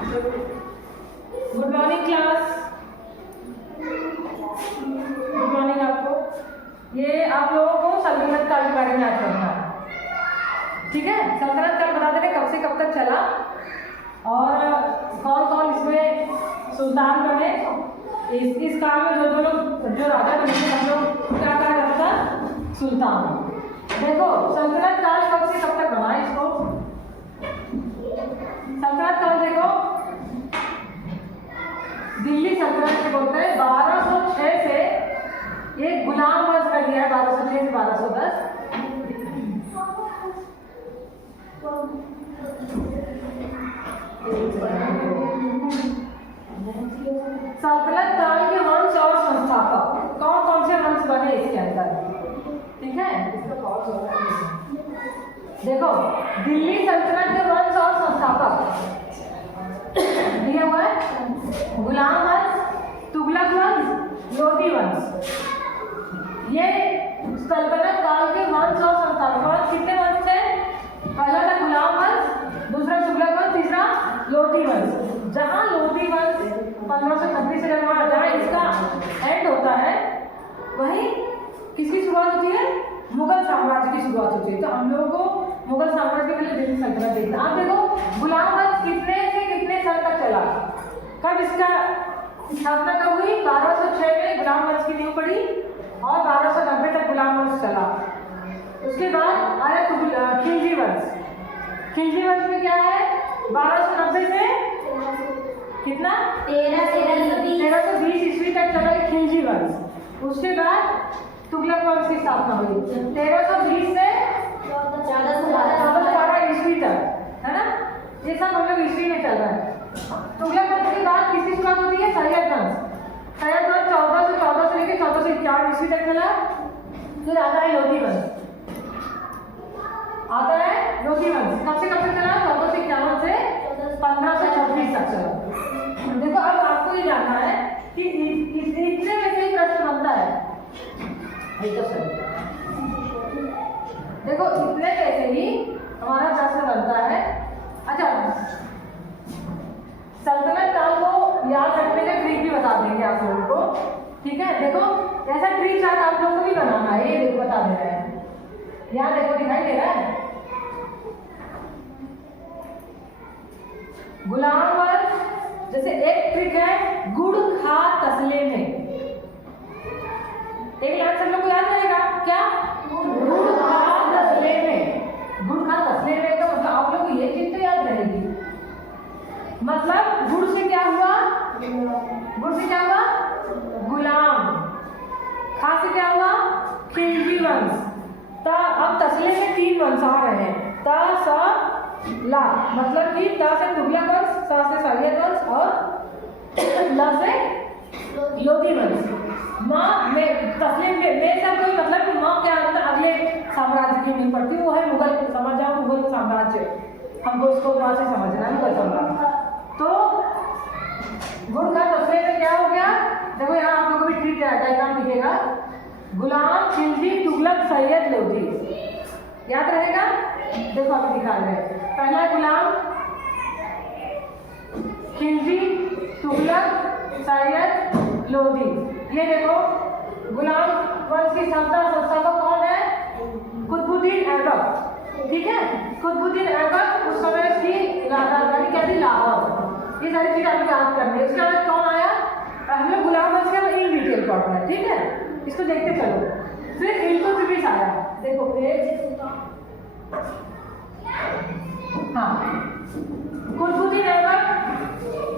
Good morning class, good morning आपको। ये आप लोगों को सल्तनत काल के बारे में याद करना है, ठीक है। सल्तनत काल बता दे रहे कब से कब तक चला और कौन कौन इसमें सुल्तान बने। इस काल में जो राजा बने हम लोग क्या कहा जाता था, सुल्तान। देखो सल्तनत काल कब से कब तक बना इसको। सल्तनत काल देखो दिल्ली सल्तनत के बोलते हैं 1206 से एक गुलाम वंश कर दिया है 1206 से 1210। सल्तनत काल के वंश और संस्थापक कौन कौन से वंश बने इसके अंदर, ठीक है। देखो दिल्ली सल्तनत के वंश और संस्थापक दिया हुआ है गुलाम वंश, तुगलक वंश, लोधी वंश। ये सल्तनत काल के वंश और संस्थापक। वंश कितने वंश थे, पहला था गुलाम वंश, दूसरा तुगलक वंश, तीसरा लोधी वंश। जहां लोधी वंश 1536 से जहाँ इसका एंड होता है वहीं किसकी शुरुआत होती है, मुगल साम्राज्य की शुरुआत होती है। तो हम लोगों को मुगल साम्राज्य के पहले दिल्ली सल्तनत देखना। आप देखो गुलाम वंश कितने से कितने साल तक चला, कब इसका स्थापना कब हुई, 1206 में गुलाम वंश की नींव पड़ी और 1290 तक गुलाम वंश चला। उसके बाद आया खिलजी वंश। खिलजी वंश में क्या है, 1290 से कितना 1320 ईस्वी तक चला खिलजी वंश। उसके बाद तुगलक वंश की स्थापना हुई 1320 से 1412 ईस्वी तक, है ना। ये सब हम लोग ईस्वी में चल रहा है। तुगलक वंश के बाद किसकी शुरुआत होती है, सैयद वंश। सैयद वंश 1414 से लेकर 1451 ईस्वी तक चला। फिर आता है लोधी वंश, आता है लोधी वंश। कब से कब तक चला, 1451 से 1536 तक चला। देखो अब आपको ये जानना है कि इतने में से प्रश्न बनता है। देखो इतने कैसे ही हमारा प्रश्न बनता है। अच्छा सल्तनत काल को याद रखने का ट्रिक भी बता देंगे आप लोगों को, ठीक है। देखो ऐसा ट्री चार्ट आप लोगों को भी बनाना है, ये देखो बता दे रहे हैं। यहाँ देखो दिखाई दे रहा है गुलाम वंश। जैसे एक ट्रिक है गुड़ खा तसले में, एक लाइन सब लोग को याद रहेगा क्या, गुड़ खा तसले में। गुड़ खा तसले में का मतलब आप लोग को ये चीज तो याद रहेगी। मतलब गुड़ से क्या हुआ, गुड़ से क्या हुआ गुलाम, खा से क्या हुआ खिलजी वंश। अब तसले में 3 वंश आ रहे हैं, ता सा ला, मतलब कि ता से तुगलक वंश, सा से सैयद वंश और ला से लोधी वंश। माँ में तस्लीम में सब कोई मतलब कि माँ के अंदर अगले साम्राज्य की नींव पड़ती है, वो है मुगल। समझ जाओ मुगल साम्राज्य, हमको इसको वहां से समझना है मुगल साम्राज्य। तो गुड़ का तस्लीम में क्या हो गया, देखो यहाँ आप लोगों को भी ट्री डायग्राम दिखेगा, गुलाम, खिलजी, तुगलक, सैयद, लोधी। याद रहेगा। देखो आप दिखा रहे हैं, पहला गुलाम, खिलजी, तुगलक, सैयद, लोधी। ये देखो गुलाम वंश की संस्थापक कौन है, कुतुबुद्दीन ऐबक, ठीक है। कुतुबुद्दीन ऐबक उस समय की राजधानी क्या थी, लाहौर। ये सारी चीज आपको याद करनी है। उसके बाद कौन आया, हम लोग गुलाम वंश का इन डिटेल पढ़ना है, ठीक है। इसको देखते चलो। फिर इल्तुतमिश आया, देखो पेज, हाँ कुतुबुद्दीन ऐबक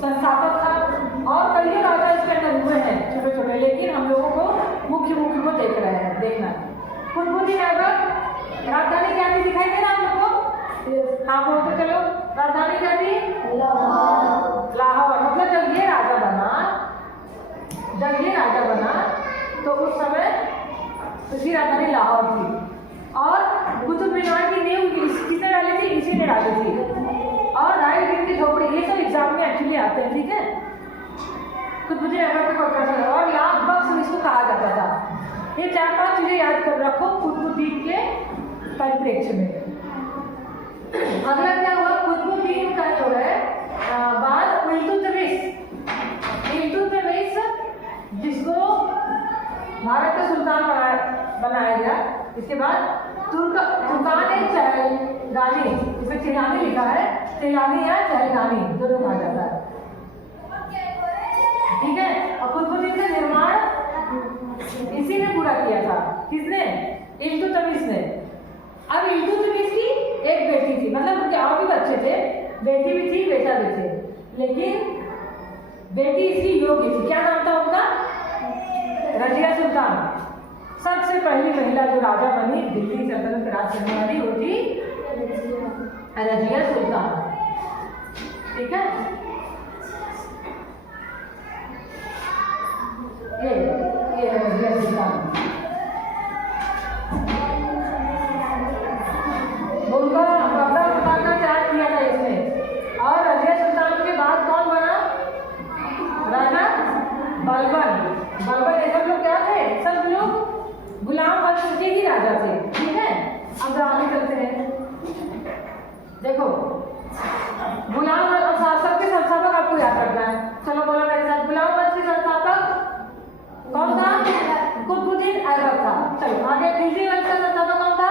संस्थापक था और कई राजा इसके अंदर हुए हैं छोटे छोटे, लेकिन हम लोगों को मुख्य को देख रहे हैं, देखना। कुतुबुद्दीन ऐबक राजधानी क्या थी, दिखाई दे रहा आप लोगों को, हाँ बोलते चलो। राजधानी क्या थी, लाहौर। मतलब जब ये राजा बना तो उस समय उसकी राजधानी लाहौर थी। और कुतुब मीनार की नींव किसने डाली थी, इसी ने डाली थी। और राय की झोपड़ी, ये सब एग्जाम में एक्चुअली आते हैं, ठीक है। कुतुबुद्दीन ऐबक का क्वेश्चन है। और लाख बख्श इसको कहा जाता था। ये 4-5 चीजें याद कर रखो कुतुबुद्दीन के परिप्रेक्ष्य में। अगला क्या हुआ, कुतुबुद्दीन का जो है बाद इसके बाद तुर्कान चहलगानी, इसमें चिलानी लिखा है, चिलानी या चहलगानी दोनों कहा जाता है। ठीक है। और कुतुबुद्दीन का निर्माण इसी ने पूरा किया था। किसने? इल्तुतमिश ने। अब इल्तुतमिश की एक बेटी थी, मतलब उनके और भी बच्चे थे, बेटी भी थी बेटा भी थे, लेकिन बेटी इसकी योग्य थी। क्या नाम था उनका? रजिया सुल्तान। सबसे पहली महिला जो राजा बनी दिल्ली सल्तनत के राज करने वाली वो थी रजिया सुल्तान। ठीक है। ये रजिया सुल्तान। उनका कपड़ा बताना चार्ज किया था इसने। और रजिया सुल्तान के बाद कौन बना? राजा बलबन। बलबन ये सब लोग क्या थे? सब लोग गुलाम वंश के ही राजा थे। ठीक है। अब आगे चलते हैं। देखो गुलाम वंश सबके संस्थापक आपको याद रखना है। चलो बोलो मेरे साथ, गुलाम वंश के संस्थापक कौन था? कुतुबुद्दीन ऐबक था। चलो आगे। खिलजी वंश का संस्थापक कौन था?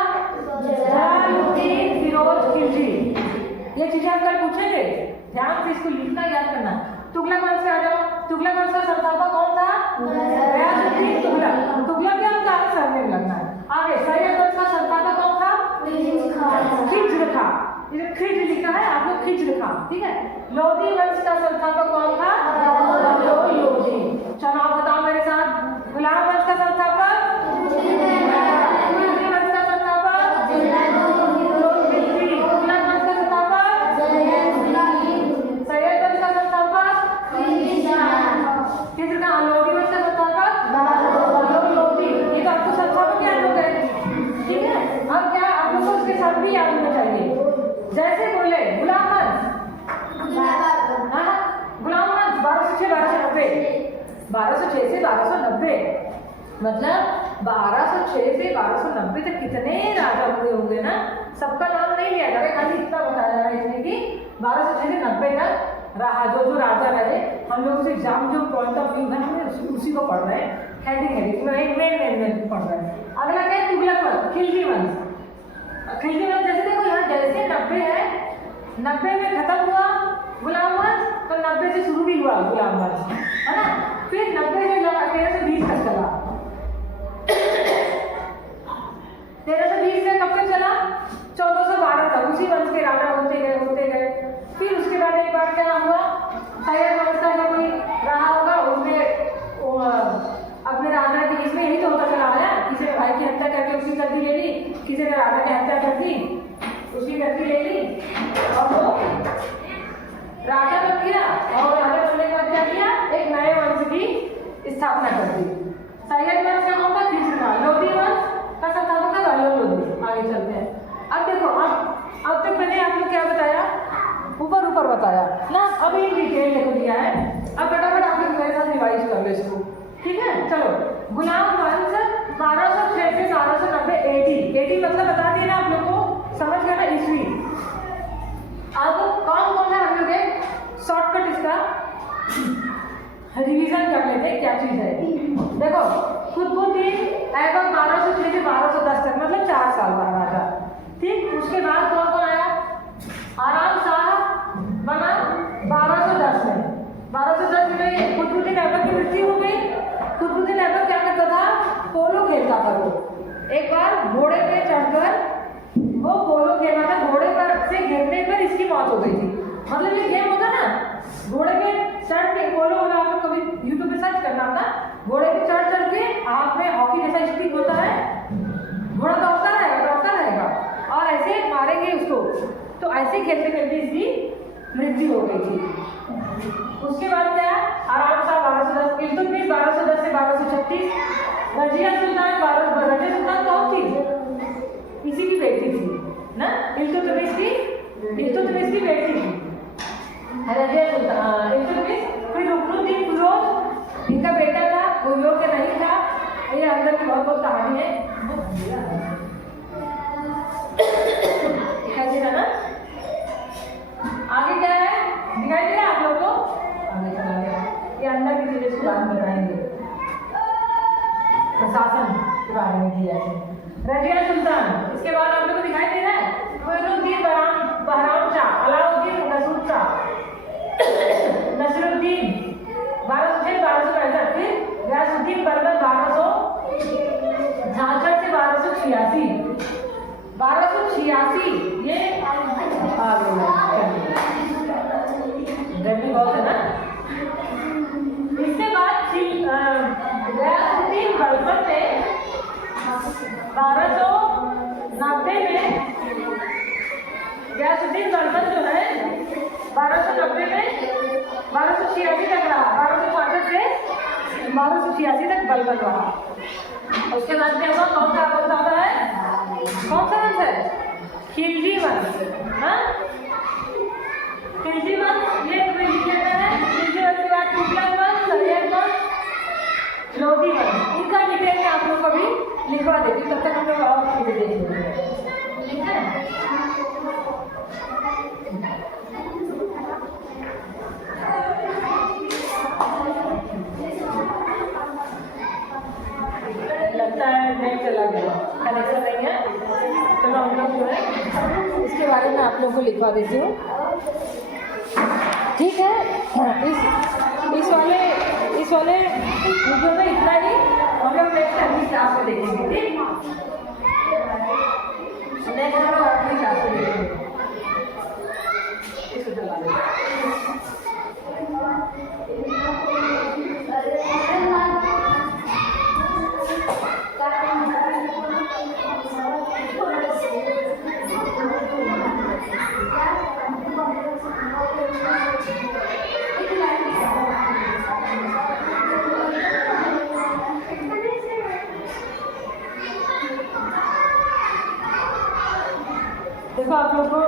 जलालुद्दीन फिरोज खिलजी। ये चीजें हम कल पूछेंगे, ध्यान से इसको लिखना याद करना। तुगलक वंश से आ जाओ। तुगलक वंश का संस्थापक कौन था? गयासुद्दीन तुगलक। तुगलक क्या उनका सरनेम लगना है। आगे सैयद वंश का संस्थापक कौन था? खिज्र खां। ये खिज्र लिखा है, आप लोग खिज्र खां। ठीक है। लोधी वंश का संस्थापक कौन था? लोधी। चलो आप बताओ मेरे साथ, गुलाम वंश का संस्थापक? लोधी वंश का संस्थापक? लोधी। तुगलक वंश का संस्थापक? सैयद वंश का संस्थापक? खिज्र खां। लोधी वंश का संस्थापक? लोधी। ये तो आपको संस्थापक याद हो गए। ठीक है। अब क्या आप लोगों को उसके साथ भी याद होना चाहिए। जैसे बोले गुलाम वंश, गुलाम वंश 1206 से 1290, 1206 से 1290, मतलब 1206 से 1290 तक कितने राजा हुए होंगे ना। सबका नाम नहीं लिया जा रहा, खाली इतना बताया जा रहा है इसमें कि 1206 से 90 तक रहा जो राजा रहे। हम लोग उस एग्जाम जो पॉइंट ऑफ व्यू है हमें उसी को पढ़ रहे हैं। हेडिंग मेन पढ़ रहे हैं। अगला क्या है? तुगलक वंश, खिलजी वंश। खिलजी वंश जैसे देखो यहाँ जैसे 90 है, 90 में खत्म हुआ गुलाम वंश, तो 90 से शुरू भी हुआ गुलाम वंश, है ना। फिर 90 से 1320 तक चला। 1320 में कब तक चला? 1412 तक उसी वंश के राजा होते गए। फिर उसके बाद एक बार क्या हुआ? सैयद वंश का जो कोई रहा होगा उसने अपने राजा की, इसमें यही तो होता चला आया, किसी ने भाई की हत्या करके उसकी गद्दी ले ली, किसी ने राजा की हत्या कर दी उसकी गद्दी ले ली, और वो राजा बन गया। और राजा बनने के बाद क्या किया? एक नए वंश की स्थापना कर दी। सैयद वंश का कौन था? खिज्र खां। लोधी वंश का संस्थापक था लोधी। आगे चलते हैं। अब देखो अब तक मैंने आपको क्या बताया? ऊपर बताया ना। अब इन डिटेल देखो दिया है। अब फटाफट आप लोग मेरे साथ रिवाइज कर लो इसको। ठीक है। चलो गुलाम वंश 1206 से 1290 AD मतलब बता दिया ना आप लोग को, समझ गया ना ईस्वी। अब कौन है हम लोग एक शॉर्टकट इसका रिवीजन कर लेते हैं क्या चीज है। देखो कुतुबुद्दीन ऐबक 1206 से 1210 तक मतलब 4 साल बाद राजा। ठीक। उसके बाद कौन आया? आराम शाह बना 1210 में। 1210 में कुतुबुद्दीन ऐबक की मृत्यु हो गई। कुतुबुद्दीन ऐबक क्या करता था? पोलो खेलता था। वो एक बार घोड़े पे चढ़कर वो पोलो खेल रहा था, घोड़े पर से गिरने पर इसकी मौत हो गई थी। मतलब ये गेम होता ना, घोड़े पे चढ़ के पोलो वाला आप कभी यूट्यूब पे सर्च करना था, घोड़े पे चढ़ के हाथ में हॉकी जैसा स्टिक होता है, घोड़ा दौड़ता रहेगा और ऐसे मारेंगे उसको। तो ऐसे खेलते खेलते इसकी मृत्यु हो गई थी। उसके बाद क्या? आराम शाह 1210, इल्तुतमिश 1210 से 1236, रजिया सुल्तान कौन थी? इसी की बेटी थी ना, इल्तुतमिश की बेटी थी रजिया सुल्तान। इल्तुतमिश। फिर रुकनुद्दीन फिरोज इनका बेटा था, वो योग्य नहीं था। ये अंदर की बहुत कहानी है, दिखाई ना। आगे क्या है? दिखाई दे रहा आप लोग को? आगे चला गया। ये अंदर की चीजें इसके बारे में बताएंगे, प्रशासन के बारे में दिया है। रजिया सुल्तान। इसके बाद आप लोगों को दिखाई दे रहा है मोइनुद्दीन बहराम शाह, अलाउद्दीन नसूर शाह, नसरुद्दीन 1265 फिर गयासुद्दीन बलबन 1266 से 1286 ये आ गया। गर्मी बहुत है ना। इसके बाद गयासुद्दीन बलबन ने 1290 में गयासुद्दीन बलबन जो है 1290 में 1286 तक रहा, 1265 से 1286 तक बलबन रहा। उसके बाद में होगा कौन सा है, कौन सा वंश है, खिलजी वंश। हाँ, खिलजी वंश ये तुम्हें लिख लेना है। खिलजी वंश के बाद तुगलक वंश, सैयद वंश, लोधी वंश, इनका डिटेल में आप लोग को भी लिखवा देती हूँ, तब तक हम लोग और चीजें देख लेंगे। ठीक है, लगता है नहीं चला गया, कनेक्शन नहीं है। चलो हम लोग जो है इसके बारे में आप लोग को लिखवा देती हूँ। ठीक है, इस वाले वीडियो में इतना ही। हम लोग नेक्स्ट अगली क्लास में देखेंगे। ठीक, नेक्स्ट हम लोग अगली क्लास में देखेंगे। इसको चला देंगे। देखो आप लोग को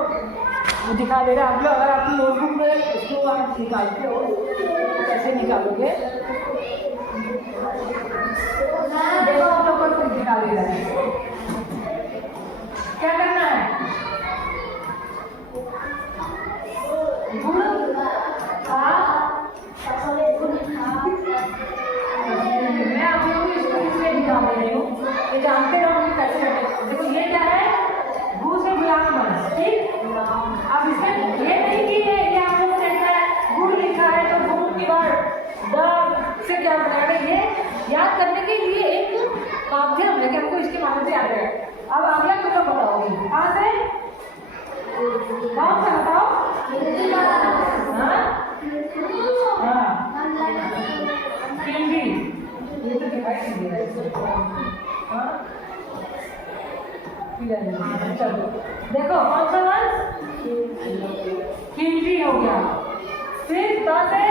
दिखा दे रहा, आप लोग अगर आपकी नोटबुक में इसको आप निकालते हो कैसे निकालोगे, देखो आप लोग को दिखा दे रहा है। क्या करना है, मैं आप लोगों को इसको इसलिए दिखा दे रही हूँ, ये जानते रहो कैसे करते। देखो ये क्या है, भू से गुलाम वंश। ठीक, अब इसमें ये नहीं कि ये आप लोगों को देखना है गुड़ लिखा है तो गुड़ की बार द से क्या बनाएगा, ये याद करने के लिए एक माध्यम है कि हमको इसके माध्यम से याद है। अब अगला तुम लोग बताओगे कहाँ से, कौन सा बताओ। हाँ, खिलजी, ये तो दिखाई नहीं दे रहा है। हाँ, चलो देखो कौन सा वंश, खिलजी हो गया। फिर ता से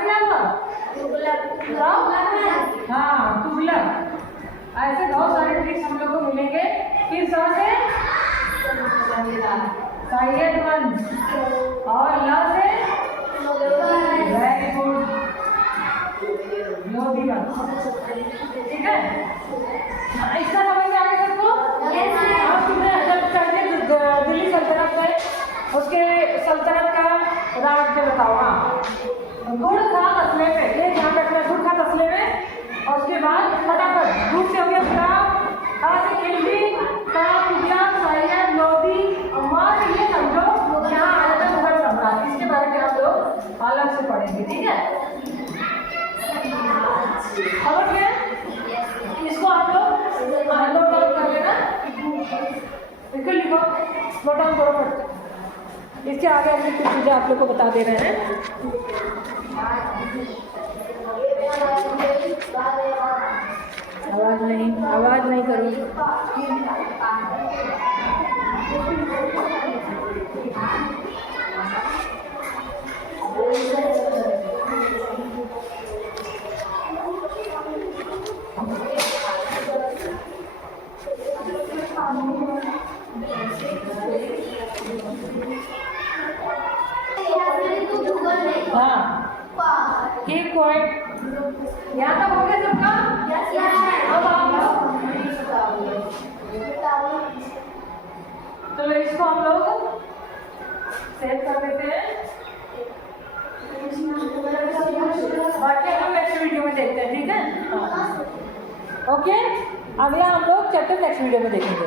क्या हुआ, तुगलक। हाँ, तुगलक। ऐसे बहुत सारे ट्रिक्स हम लोग को मिलेंगे। फिर सा से सैयद वंश और ला से वेरी गुड लोधी वंश। ठीक है, इसका समझ में आ गया सबको। आप तुमने जब चढ़ते दिल्ली सल्तनत में उसके सल्तनत का राज के बताओ। हाँ, गुड़ था तसले में, ये ध्यान रखना, गुड़ था तसले में। और उसके बाद फटाफट गुड़ से हो गया खराब, आ से खिलजी का तुगलक, सैयद, लोधी, और ये समझो यहाँ आ जाता है मुगल सम्राट। इसके बारे में आप लोग अलग से पढ़ेंगे। ठीक है, समझ गए। इसको आप लोग नोट डाउन कर लेना, इसको लिखो, नोट डाउन करो फट। इसके आगे अपनी कुछ चीज़ें आप लोग को बता दे रहे हैं। आवाज़ नहीं करो। हाँ, keep quiet। यहाँ तक हो गया सबका? अब आप चलो इसको हम लोग सेव कर देते हैं। बाकी हम नेक्स्ट वीडियो में देखते हैं। ठीक है, ओके। अगला हम लोग चैप्टर नेक्स्ट वीडियो में देखेंगे।